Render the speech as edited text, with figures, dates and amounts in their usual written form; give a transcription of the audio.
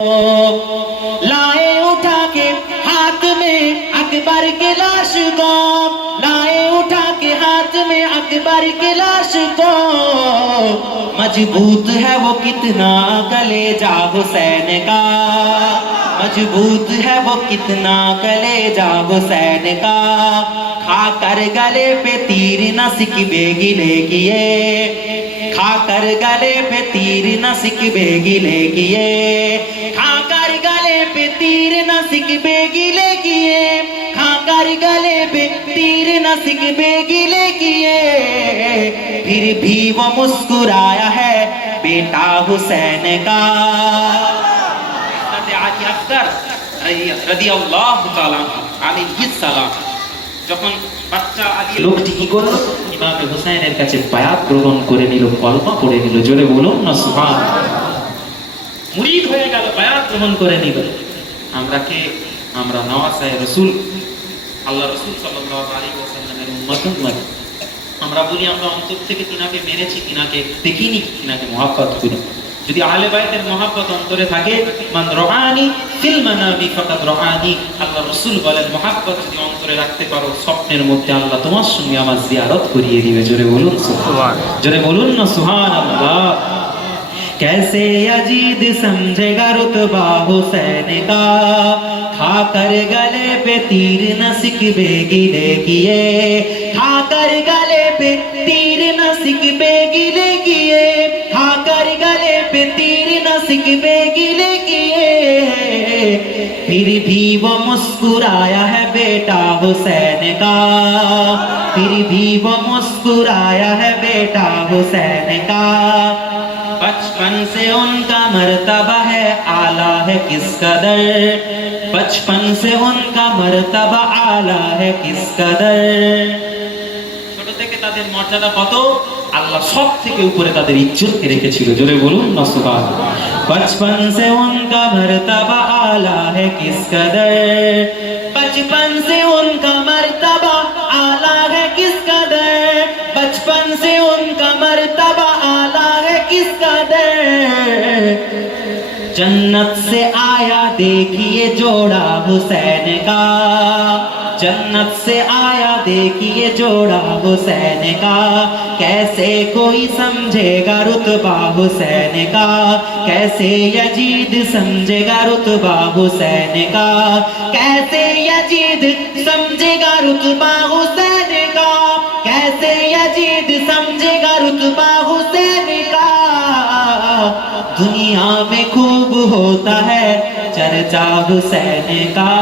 लाए उठा के हाथ में अकबर के लाश को, लाए उठा के हाथ में अकबर के लाश को। मजबूत है वो कितना कलेजा हुसैन का, मजबूत है वो कितना कलेजा हुसैन का। खाकर गले पे तीर न सिकवे गिले किए, खाकर गले पे तीर न सिकवे गिले किए, खाकर गले पे तीर न सिकवे गिले किए, खाकर गले पे तीर न सिकवे गिले किए। फिर भी वो मुस्कुराया है बेटा हुसैन का। आजी अख्तर রাদিয়াল্লাহু তাআলা আলাইহিস সালাম যখন বাচ্চা আলী লোকটি কি করলো, ইমাম হুসাইনের কাছে বায়াত গ্রহণ করে নিল, কলমা পড়ে নিল। জোরে বলুন না সুবহানাল্লাহ। মুরিদ হয়ে গেল, বায়াত গ্রহণ করে নিল। আমরা নওয়াসায়ে রাসূল আল্লাহ রাসূল সাল্লাল্লাহু আলাইহি ওয়াসাল্লামের উম্মত। আমরা বলি আমরা অন্তর থেকে তিনাকে মেনেছি, তিনাকে দেখিনি, তিনাকে মহব্বত করি। যদি আহলে বাইতের মহব্বত অন্তরে থাকে, মান রাআনি ফিল মানামি ফাকাদ রাআনি, আল্লাহ রাসূল বলেন মহব্বত যদি অন্তরে রাখতে পারো, স্বপ্নের মধ্যে আল্লাহ তোমার সঙ্গে আমার জিয়ারত করিয়ে দিবে। জোরে বলুন সুবহানাল্লাহ, জোরে বলুন না সুবহানাল্লাহ। कैसे यजीद समझेगा रुतबा हुसैन का, खाकर गले पे तीर न सिकवे गिले किए, खाकर गले पे तीर न सिकवे गिले किए, खाकर गले पे तीर न सिकवे गिले किए। फिर भी वो मुस्कुराया है बेटा हुसैन का, फिर भी वो मुस्कुराया है बेटा हुसैन का। बचपन से उनका मर्तबा है आला है किस कदर, बचपन से उनका मर्तबा आला है किस कदर। ছোট থেকে তাদের মর্যাদা কত, আল্লাহ সব থেকে উপরে তাদের ইজ্জতকে রেখেছিল। জোরে বলুন না সুবহানাল্লাহ। बचपन से उनका मर्तबा आला है किस कदर, बचपन से उनका मर्तबा आला है किस कदर, बचपन से उनका मर्तबा आला है किस कदर। जन्नत से आया देखिए जोड़ा हुसैन का, जन्नत से आया देखिए जोड़ा हुसैन का। कैसे कोई समझेगा रुतबा हुसैन का, कैसे यजीद समझेगा रुतबा हुसैन का, कैसे यजीद समझेगा रुतबा हुसैन का, कैसे यजीद समझेगा रुतबा हुसैन का। दुनिया में खूब होता है चर्चा हुसैन का।